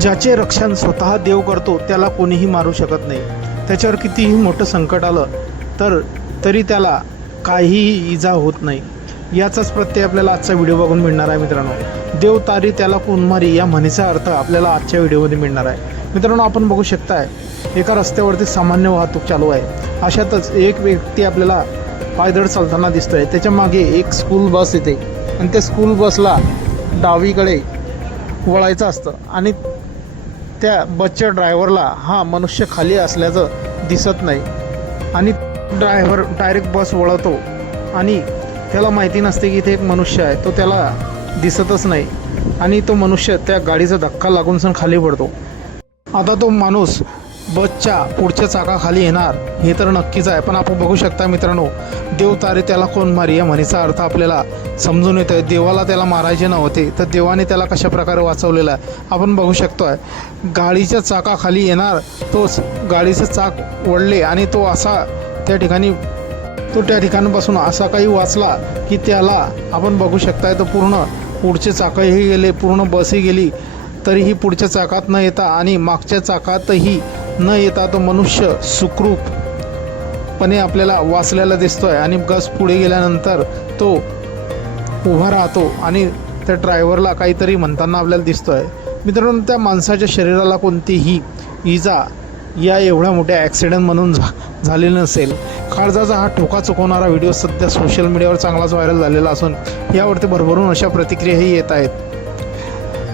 ज्याचे रक्षण स्वतः देव करतो त्याला कोणीही मारू शकत नाही. त्याच्यावर कितीही मोठं संकट आलं तर तरी त्याला काहीही इजा होत नाही. याचाच प्रत्यय आपल्याला आजचा व्हिडिओ बघून मिळणार आहे मित्रांनो. देव तारी त्याला कोण मारी या म्हणीचा अर्थ आपल्याला आजच्या व्हिडिओमध्ये मिळणार आहे. मित्रांनो आपण बघू शकताय एका रस्त्यावरती सामान्य वाहतूक चालू आहे. अशातच एक व्यक्ती आपल्याला पायदळ चालताना दिसतोय. त्याच्यामागे एक स्कूल बस येते. आणि त्या स्कूल बसला डावीकडे वळायचं असतं. आणि त्या बसच्या ड्रायव्हरला हा मनुष्य खाली असल्याचं दिसत नाही. आणि ड्रायव्हर डायरेक्ट बस वळवतो आणि त्याला माहिती नसते की इथे एक मनुष्य आहे. तो त्याला दिसतच नाही. आणि तो मनुष्य त्या गाडीचा धक्का लागून सण खाली पडतो. आता तो माणूस बसच्या पुढच्या चाकाखाली येणार. हे तर नक्कीच आहे. पण आपण बघू शकता मित्रांनो देव तारे त्याला कोण मारी या म्हणीचा अर्थ आपल्याला समजून येतो आहे देवाला त्याला मारायचे नव्हते. तर देवाने त्याला कशा प्रकारे वाचवलेलं आहे? आपण बघू शकतो आहे गाडीच्या चाकाखाली येणार. तोच गाडीचं चाक ओढले आणि तो असा त्या ठिकाणी तो त्या ठिकाणापासून असा काही वाचला की त्याला आपण बघू शकताय तो पूर्ण पुढचे चाकही गेले पूर्ण बसही गेली तरीही पुढच्या चाकात न येता आणि मागच्या चाकातही न येता तो मनुष्य सुखरूपपणे आपल्याला वाचलेला दिसतोय आणि बस पुढे गेल्यानंतर तो उभा राहतो आणि त्या ड्रायव्हरला काहीतरी म्हणताना आपल्याला दिसतोय. मित्रांनो त्या माणसाच्या शरीराला कोणतीही इजा या एवढ्या मोठ्या ॲक्सिडेंट म्हणून झा झालेली नसेल. काळजाचा हा ठोका चुकवणारा व्हिडिओ सध्या सोशल मीडियावर चांगलाच व्हायरल झालेला असून यावरती भरभरून अशा प्रतिक्रियाही येत आहेत.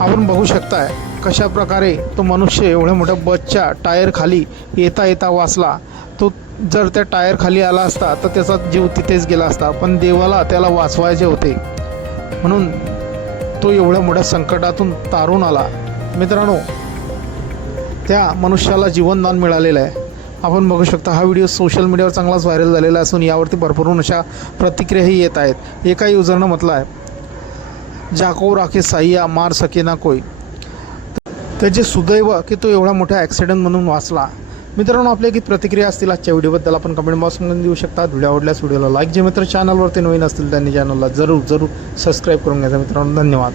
आपण बघू शकताय कशा प्रकारे तो मनुष्य एवढ्या मोठ्या बसच्या टायरखाली येता येता वाचला? तो जर त्या टायरखाली आला असता तर त्याचा जीव तिथेच गेला असता. पण देवाला त्याला वाचवायचे होते. म्हणून तो एवढ्या मोठ्या संकटातून तारून आला. मित्रांनो त्या मनुष्याला जीवनदान मिळालेलं आहे. आपण बघू शकता हा व्हिडिओ सोशल मीडियावर चांगलाच व्हायरल झालेला असून यावरती भरपूरून अशा प्रतिक्रियाही येत आहेत. एका युजरनं म्हटलं आहे जाको राखे साईया मार सके ना कोई. त्याचे सुदैव की तो एवढा मोठा ॲक्सिडेंट म्हणून वाचला मित्रांनो आपल्या की प्रतिक्रिया असतील आजच्या व्हिडिओबद्दल आपण कमेंट बॉक्समध्ये देऊ शकता. व्हिडिओ आवडल्यास व्हिडिओला लाईक जे मित्र चॅनलवरती नवीन असतील त्यांनी चॅनलला जरूर जरूर सबस्क्राईब करून घ्यायचा मित्रांनो धन्यवाद.